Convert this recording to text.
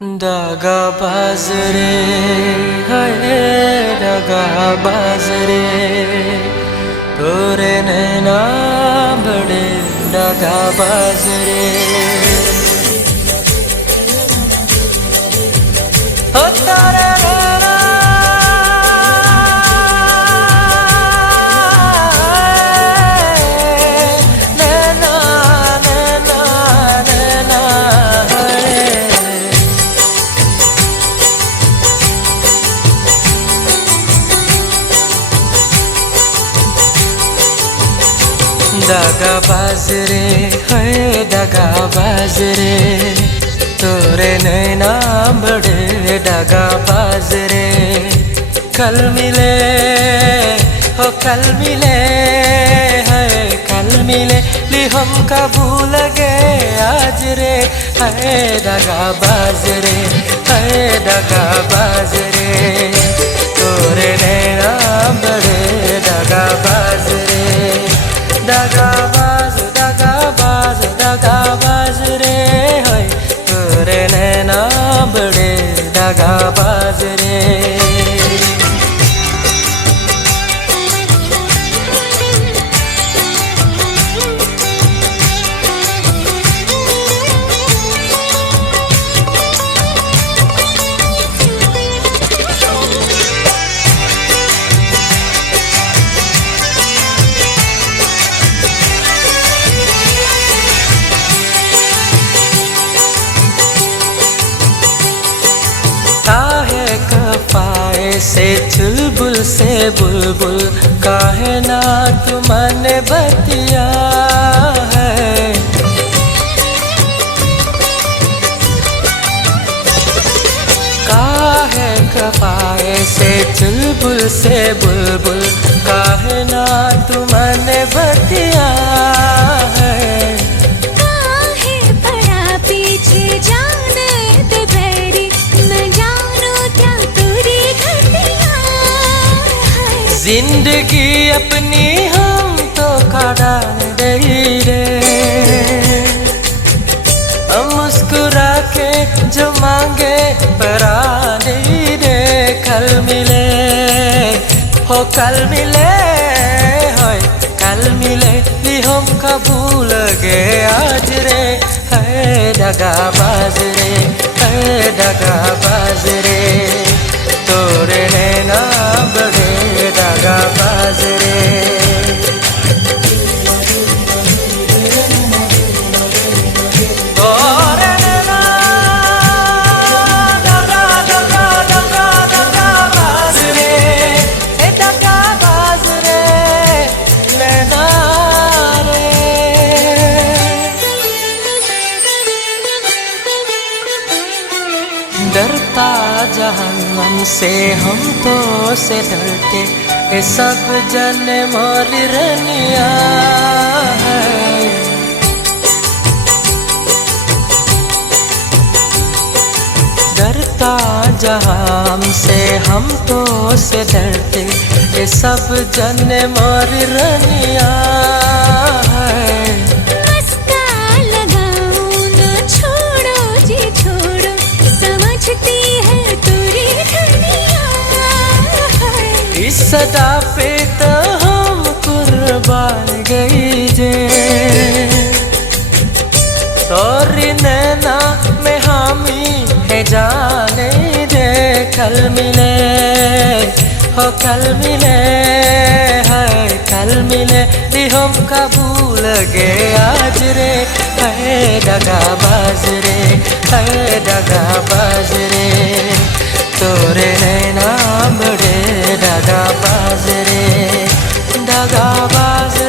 दागा बाजरे है दागा बाजरे तोरे नैना बड़े दागा बाजरे हो तारे नैना नैना नैना नैना दागा बाजरे है दागा बाजरे तोरे नैना बड़े दागा बाजरे कल मिले हो कल मिले है कल मिले ली हम भूल गए आज रे है दागा बाजरे है दागा बाजरे तोरे नैना बड़े दागा बाजरे दागा बाज रे है तोरे नैना बड़े दागा बाज रे काहे कफाए से चुलबुल से बुलबुल काहे ना तुमने बतिया है काहे कफाए से चुलबुल से बुलबुल काहे ना तुमने बतिया है काहे पड़ा पीछे जाने दे बैरी जिंदगी अपनी हम तो काढ़ा दे रे मुस्कुरा के जो मांगे परा दे रे कल मिले हो कल मिले हो कल मिले भी हम भूल गए आज रे है दागा बाजरे है दागा बाजरे तोरे नैना बड़े दागा बाजरे तोरे नैना दागा दागा दागा दागा बाजरे दागा बाजरे नैना रे डरता जहन्नम से हम तो से डरते ये सब जन मोरी रनिया है डरता जहां से हम तो से डरते ये सब जन मोरी रनिया है इस सदा पे तो हम कुर्बान गई जे तोरी नैना में हामी है जाने दे कल मिले हो कल मिले है कल मिले भी हम भूल गए आज रे है दागा बाजरे है दागा बाजरे तोरे नैना बड़े दागा बाजरे दागा बाजरे